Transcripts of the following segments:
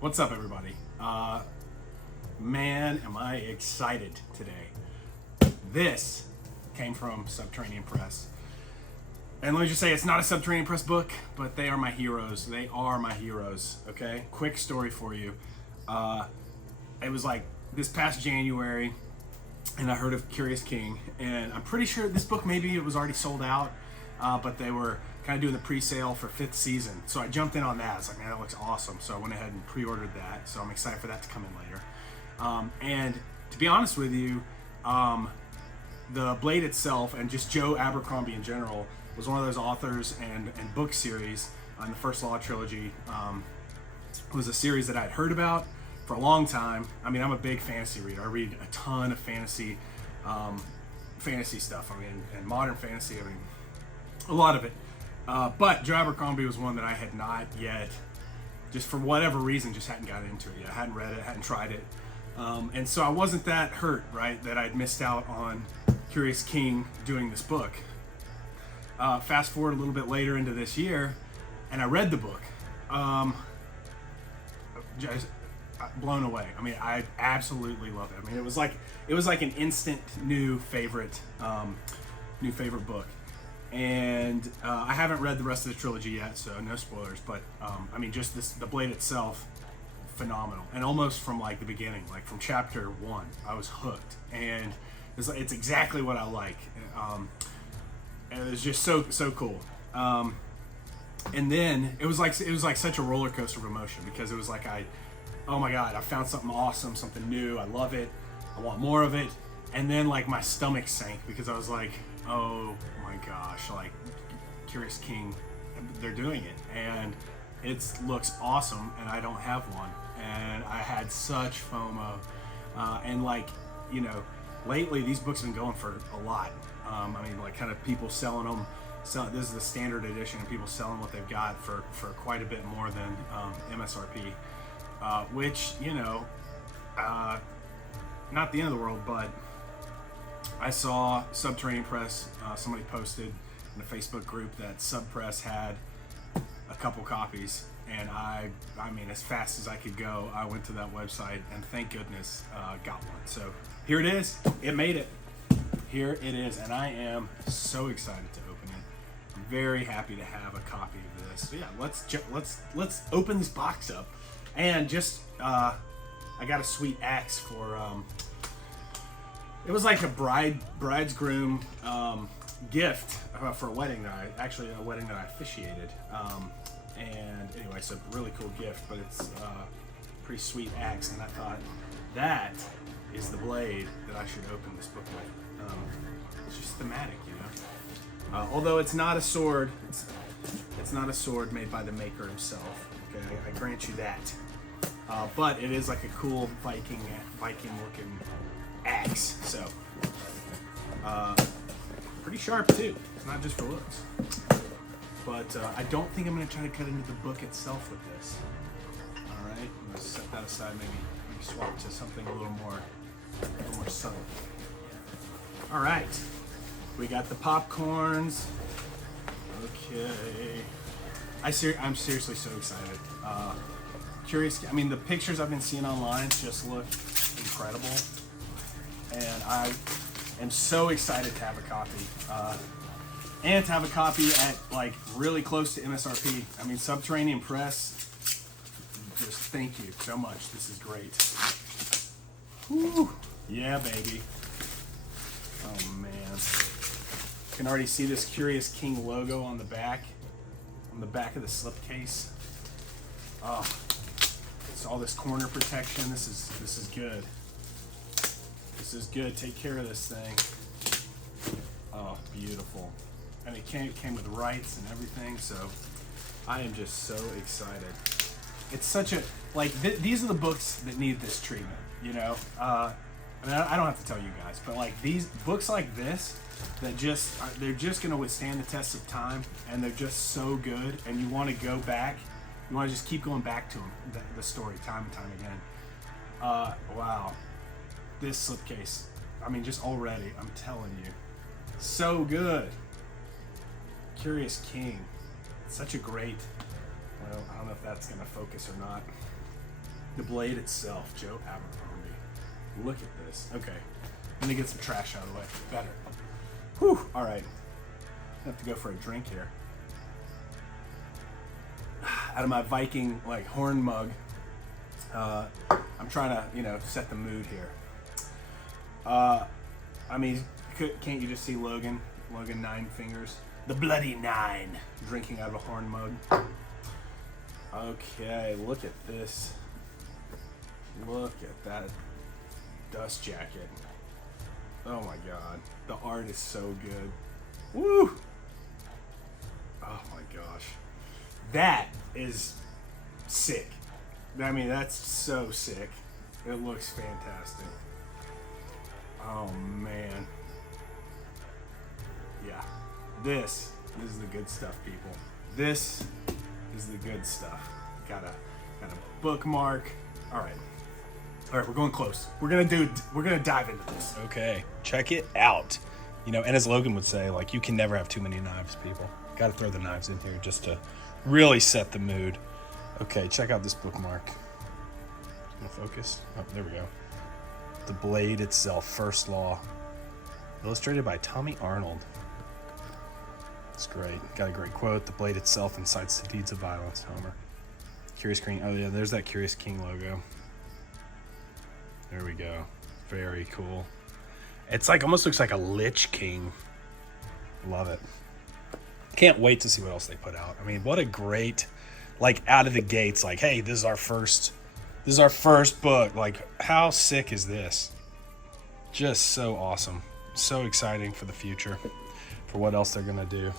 What's up, everybody? Man, am I excited today. This came from Subterranean Press. And let me just say, it's not a Subterranean Press book, but they are my heroes. They are my heroes, okay? Quick story for you. It was like this past January, and I heard of Curious King, and I'm pretty sure this book, maybe it was already sold out, but they were kind of doing the pre-sale for 5th season. So I jumped in on that. I was like, man, that looks awesome. So I went ahead and pre-ordered that. So I'm excited for that to come in later. And to be honest with you, the Blade itself and just Joe Abercrombie in general was one of those authors and book series on the First Law Trilogy. It was a series that I'd heard about for a long time. I mean, I'm a big fantasy reader. I read a ton of fantasy stuff. I mean, and modern fantasy, I mean, a lot of it. But Joe Abercrombie was one that I had not yet, just for whatever reason, just hadn't gotten into it yet. I hadn't read it, hadn't tried it. And so I wasn't that hurt, right, that I'd missed out on Curious King doing this book. Fast forward a little bit later into this year, and I read the book. Just blown away. I mean, I absolutely love it. I mean, it was like an instant new favorite book. And I haven't read the rest of the trilogy yet, so no spoilers. But I mean, just the Blade itself, phenomenal. And almost from like the beginning, like from chapter 1, I was hooked. And it's exactly what I like. And it was just so cool. And then it was like such a roller coaster of emotion, because it was like oh my God, I found something awesome, something new. I love it. I want more of it. And then like my stomach sank, because I was like, oh my gosh, like Curious King, they're doing it, and it looks awesome, and I don't have one, and I had such FOMO, and like, you know, lately these books have been going for a lot. I mean, like kind of people selling them. So this is the standard edition, and people selling what they've got for quite a bit more than MSRP, which, you know, not the end of the world, but I saw Subterranean Press, somebody posted in a Facebook group that Sub Press had a couple copies, and I mean, as fast as I could go, I went to that website, and thank goodness got one. So here it is. It made it. Here it is, and I am so excited to open it. I'm very happy to have a copy of this. So yeah, let's open this box up, and just I got a sweet axe for. It was like a bridegroom gift for a wedding that a wedding that I officiated. And anyway, it's a really cool gift, but it's a pretty sweet axe, and I thought that is the blade that I should open this book with. It's just thematic, you know. Although it's not a sword, it's not a sword made by the maker himself. Okay, I grant you that. But it is like a cool Viking looking axe, so pretty sharp too. It's not just for looks. But I don't think I'm going to try to cut into the book itself with this. All right, I'm going to set that aside. Maybe swap to something a little more subtle. All right, we got the popcorns. Okay, I'm seriously so excited. Curious. I mean, the pictures I've been seeing online just look incredible. And I am so excited to have a copy, and to have a copy at like really close to MSRP. I mean, Subterranean Press, just thank you so much. This is great. Whew. Yeah, baby. Oh man, you can already see this Curious King logo on the back of the slipcase. Oh, it's all this corner protection. This is good. This is good. Take care of this thing. Oh, beautiful. And it came with rights and everything, so I am just so excited. It's such a, like, these are the books that need this treatment, you know? I mean, I don't have to tell you guys, but like these books like this, they're just going to withstand the test of time, and they're just so good, and you want to go back. You want to just keep going back to them, the story, time and time again. Wow. This slipcase, I mean, just already, I'm telling you, so good. Curious King, such a great, well, I don't know if that's gonna focus or not. The blade itself, Joe Abercrombie. Look at this. Okay, let me get some trash out of the way. Better. Whew. All right. I have to go for a drink here. Out of my Viking like horn mug. I'm trying to, you know, set the mood here. I mean, can't you just see Logan? Logan Nine Fingers, the Bloody Nine, drinking out of a horn mug. Okay, look at this. Look at that dust jacket. Oh my God, the art is so good. Woo! Oh my gosh, that is sick. I mean, that's so sick. It looks fantastic. Oh man. Yeah. This is the good stuff, people. This is the good stuff. Got a bookmark. All right, we're going close. We're gonna dive into this. Okay, check it out. You know, and as Logan would say, like, you can never have too many knives, people. Got to throw the knives in here just to really set the mood. Okay, check out this bookmark. Gonna focus. Oh, there we go. The blade itself, First Law, illustrated by Tommy Arnold. It's great. Got a great quote. The blade itself incites the deeds of violence. Homer. Curious King. Oh yeah, there's that Curious King logo. There we go. Very cool. It's like almost looks like a Lich King. Love it. Can't wait to see what else they put out. I mean, what a great, like, out of the gates, like, hey, this is our first book. Like, how sick is this? Just so awesome. So exciting for the future, for what else they're gonna do.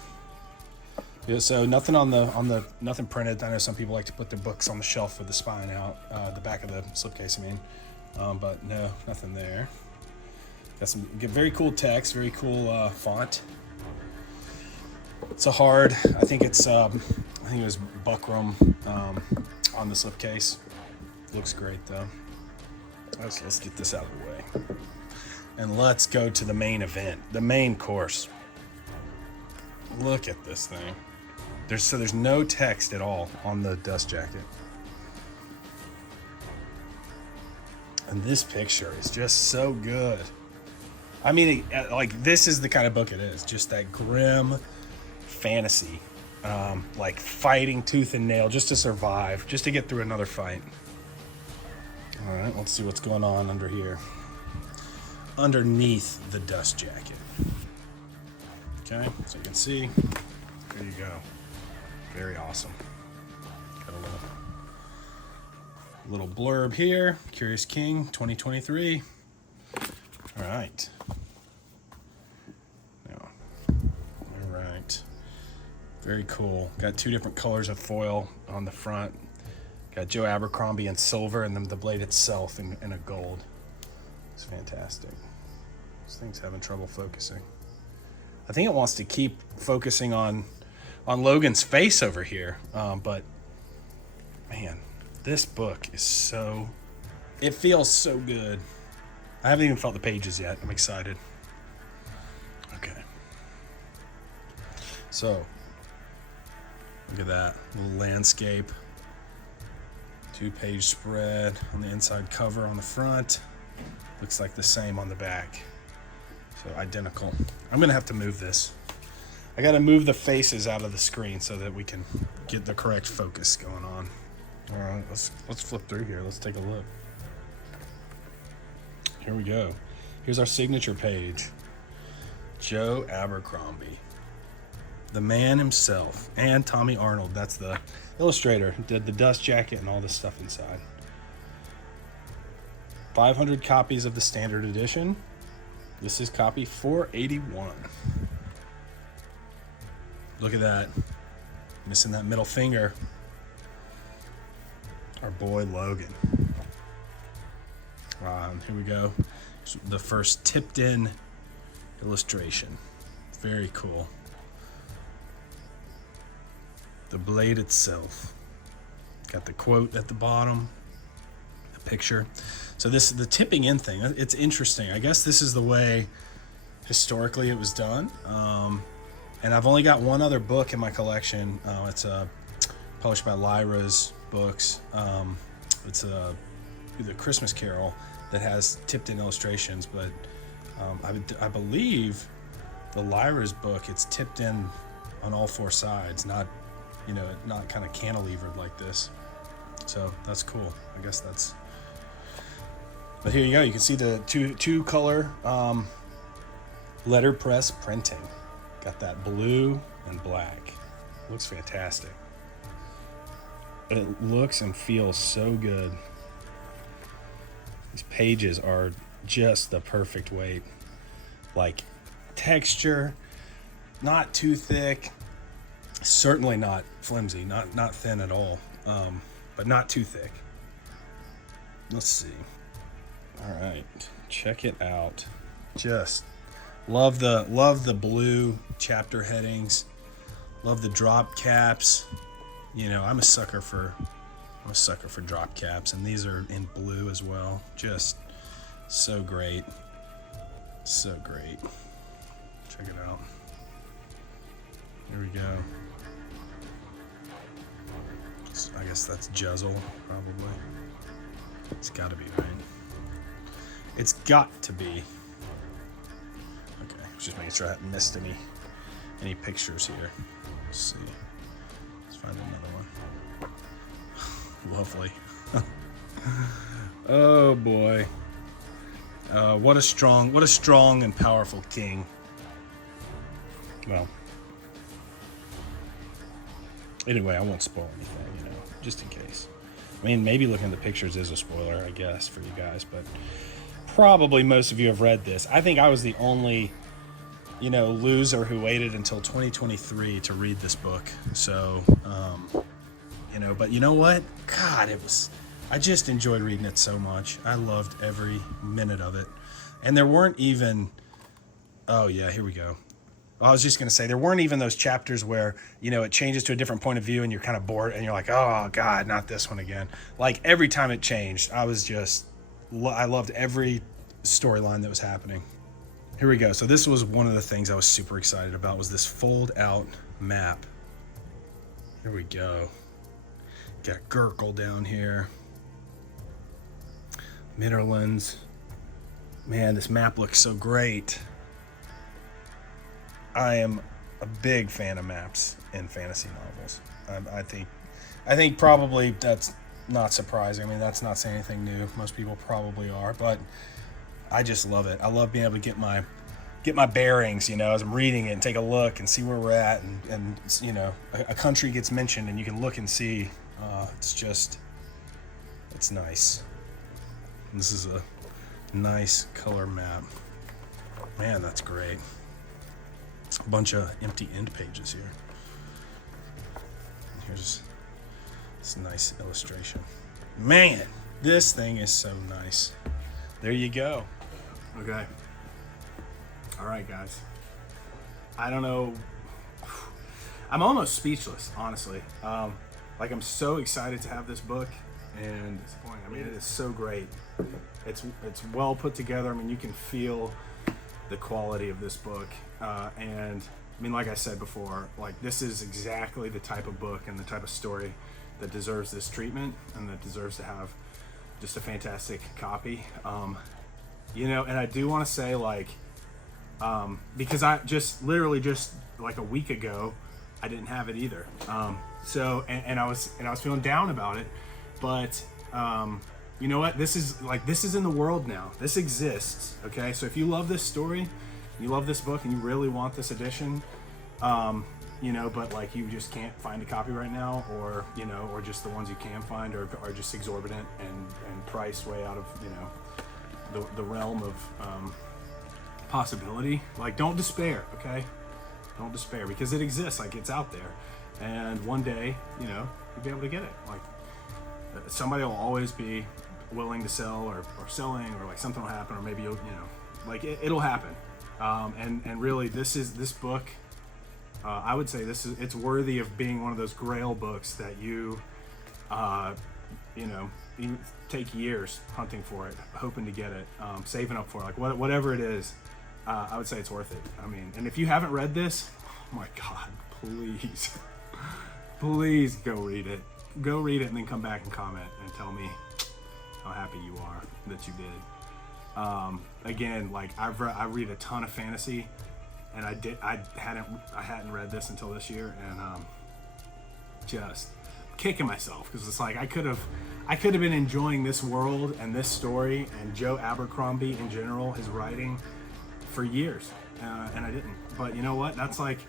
Yeah, so nothing on the nothing printed. I know some people like to put their books on the shelf with the spine out, the back of the slipcase, I mean, but no, nothing there. Got some very cool text, very cool font. It's a hard. I think it was buckram on the slipcase. Looks great though. Let's get this out of the way, and let's go to the main event, the main course. Look at this thing. There's no text at all on the dust jacket, and this picture is just so good. I mean, like, this is the kind of book it is. Just that grim fantasy, like fighting tooth and nail just to survive, just to get through another fight. All right, let's see what's going on under here, underneath the dust jacket. Okay, so you can see, there you go. Very awesome. Got a little blurb here. Curious King 2023. All right. All right. Very cool. Got two different colors of foil on the front. Got Joe Abercrombie in silver, and then the blade itself in a gold. It's fantastic. This thing's having trouble focusing. I think it wants to keep focusing on Logan's face over here, but man, this book is so, it feels so good. I haven't even felt the pages yet. I'm excited. Okay. So, look at that little landscape. 2-page spread on the inside cover on the front. Looks like the same on the back. So identical. I'm gonna have to move this. I gotta move the faces out of the screen so that we can get the correct focus going on. All right, let's flip through here. Let's take a look. Here we go. Here's our signature page. Joe Abercrombie, the man himself, and Tommy Arnold. That's the illustrator who did the dust jacket and all this stuff inside. 500 copies of the standard edition. This is copy 481. Look at that. Missing that middle finger. Our boy Logan. Here we go. The first tipped in illustration. Very cool. The blade itself. Got the quote at the bottom. The picture. So this, the tipping in thing, it's interesting. I guess this is the way historically it was done. And I've only got one other book in my collection. It's published by Lyra's Books. It's the Christmas Carol that has tipped in illustrations, but I believe the Lyra's book, it's tipped in on all four sides, not kind of cantilevered like this. So that's cool. I guess that's. But here you go. You can see the two color letterpress printing. Got that blue and black. Looks fantastic. It looks and feels so good. These pages are just the perfect weight. Like texture, not too thick, certainly not flimsy, not thin at all, but not too thick. Let's see. All right, check it out. Just love the blue chapter headings. Love the drop caps. I'm a sucker for drop caps, and these are in blue as well. Just so great. So great. Check it out. Here we go. I guess that's Juzzle, probably. It's got to be, right? It's got to be. Okay, just making sure I haven't missed any pictures here. Let's see. Let's find another one. Lovely. Oh boy. What a strong and powerful king. Well, anyway, I won't spoil anything, just in case. I mean, maybe looking at the pictures is a spoiler, I guess, for you guys, but probably most of you have read this. I think I was the only, loser who waited until 2023 to read this book. So, but you know what? God, I just enjoyed reading it so much. I loved every minute of it. And there weren't even, oh yeah, here we go. I was just going to say, there weren't even those chapters where, it changes to a different point of view and you're kind of bored and you're like, oh God, not this one again. Like every time it changed, I loved every storyline that was happening. Here we go. So this was one of the things I was super excited about, was this fold out map. Here we go. Got a Gurkle down here. Midderlands. Man, this map looks so great. I am a big fan of maps in fantasy novels. I think probably that's not surprising. I mean, that's not saying anything new. Most people probably are, but I just love it. I love being able to get my bearings, as I'm reading it, and take a look and see where we're at, and a country gets mentioned and you can look and see. It's nice. This is a nice color map. Man, that's great. A bunch of empty end pages here. And here's this nice illustration. Man, this thing is so nice. There you go. Okay. All right, guys. I don't know. I'm almost speechless, honestly. I'm so excited to have this book, and I mean, it is so great. It's well put together. I mean, you can feel the quality of this book, and I mean, like I said before, this is exactly the type of book and the type of story that deserves this treatment and that deserves to have just a fantastic copy. And I do want to say, because I literally just a week ago, I didn't have it either. So I was feeling down about it, but you know what? This is in the world now. This exists. Okay, so if you love this story, you love this book, and you really want this edition, but you just can't find a copy right now, or just the ones you can find are just exorbitant and priced way out of the realm of possibility. Don't despair, okay? Don't despair, because it exists. It's out there, and one day you'll be able to get it. Somebody will always be willing to sell or selling, or something will happen, or maybe it'll happen. And really, this book, I would say it's worthy of being one of those grail books that you take years hunting for it, hoping to get it, saving up for it, whatever it is. I would say it's worth it. I mean, and if you haven't read this, oh my God, please go read it. Go read it and then come back and comment and tell me how happy you are that you did. Again, like I read a ton of fantasy, and I hadn't read this until this year, and just kicking myself because it's like I could have been enjoying this world and this story and Joe Abercrombie in general, his writing, for years, and I didn't. But you know what? That's like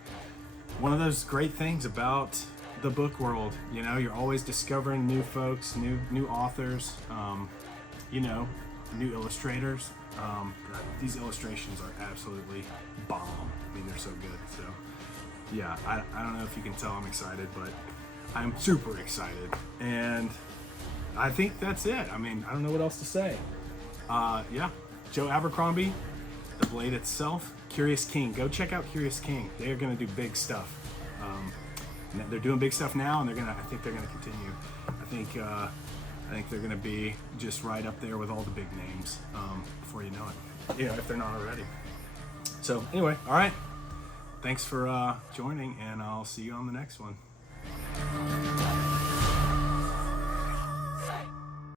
one of those great things about the book world. You know, you're always discovering new folks, new authors, you know, new illustrators. These illustrations are absolutely bomb. I mean, they're so good. So yeah, I don't know if you can tell I'm excited, but I'm super excited, and I think that's it. I mean, I don't know what else to say. Yeah, Joe Abercrombie, The Blade Itself, Curious King. Go check out Curious King. They are going to do big stuff. They're doing big stuff now, and I think they're gonna continue. I think they're gonna be just right up there with all the big names before you know it. You know, if they're not already. So anyway, all right. Thanks for joining, and I'll see you on the next one.